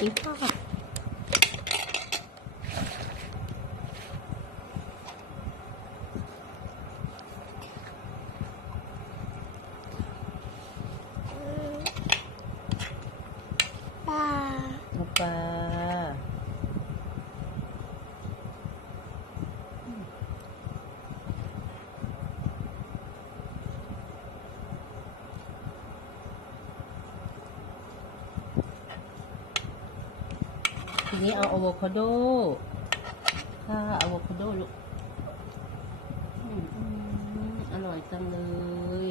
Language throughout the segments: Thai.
กินข้าว ปลา เอาปลา ทีนี้เอาอะโวคาโดค่ะอะโวคาโดลูกอร่อยจังเลย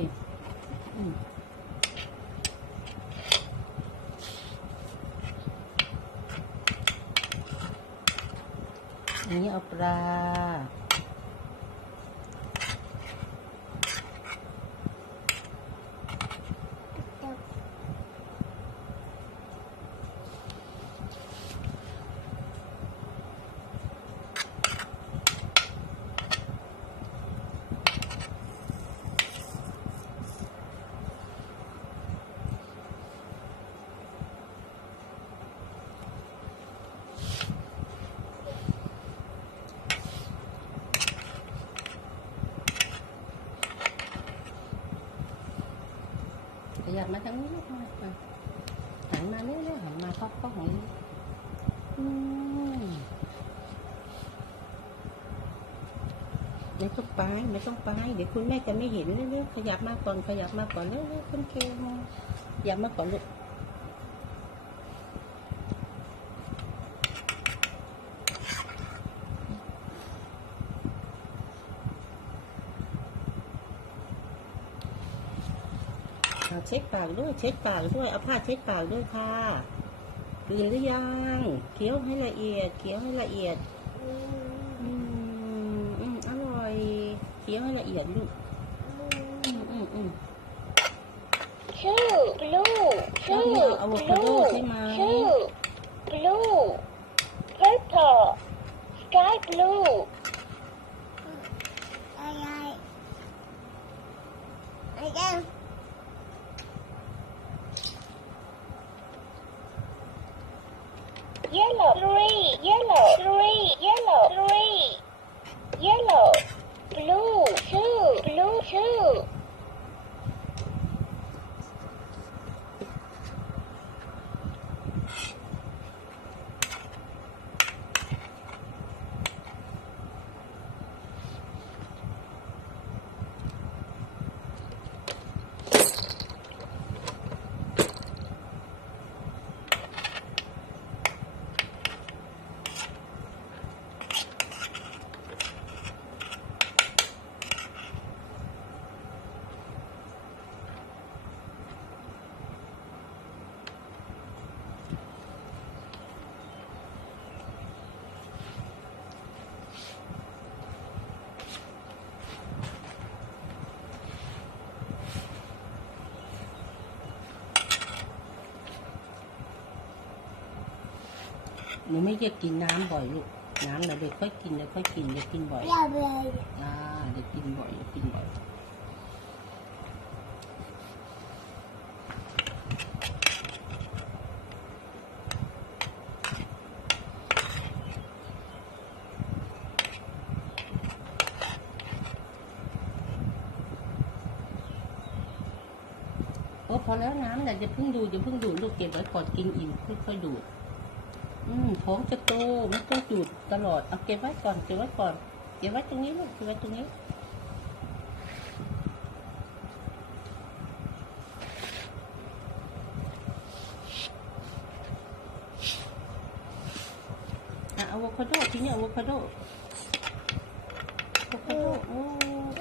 อันนี้เอาปลา ยับมาทางนี้มาหันมาเรื่อยๆหันมาเข้าเขาของอืมไม่ต้องไปไม่ต้องไป เดี๋ยวคุณแม่จะไม่เห็นเรื่อยๆขยับมาก่อนขยับมาก่อนเรื่อยๆคุณเคมขยับมาก่อนลูก เอาเช็ดปากด้วย เช็ดปากด้วยเอาผ้าเช็ดปากด้วยค่ะตื่นหรือยังเคี้ยวให้ละเอียดเคี้ยวให้ละเอียดอืมอืมอร่อยเคี้ยวให้ละเอียดลูกอืมอืมอืมชื่อ blue ชื่อเอาอะโวคาโด blue ใช่ไหมชื่อ blue purple sky blue yellow. Three. Yellow. Three. Yellow. Three. Yellow. Blue. Two. Blue. Two หนูไม่อยากกินน้ำบ่อยลูก น้ำนะเด็กค่อยกินเดี๋ยวค่อยกินอย่ากินบ่อย อย่าเลยอ่าเด็กกินบ่อยอย่ากินบ่อย โอ้พอแล้วน้ำเนี่ยจะเพิ่งดูจะเพิ่งดูดลูกเก็บไว้ก่อนกินอิ่มค่อยๆดูด อืมท้องจะโตไม่ต้องดูดตลอดเอาเก็บไว้ก่อนเก็บไว้ก่อนเก็บไว้ตรงนี้ลูกเก็บไว้ตรงนี้อะอะโวคาโดทีนี้อะโวคาโดอะโวคาโดโอ้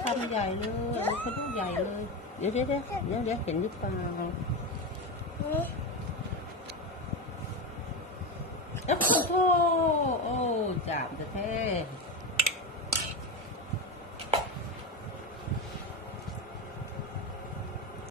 คำใหญ่เลยอะโวคาโดใหญ่เลย เดี๋ยวเดี๋ยวเดี๋ยวเดี๋ยวเดี๋ยวเห็นหรือเปล่า やっぱこ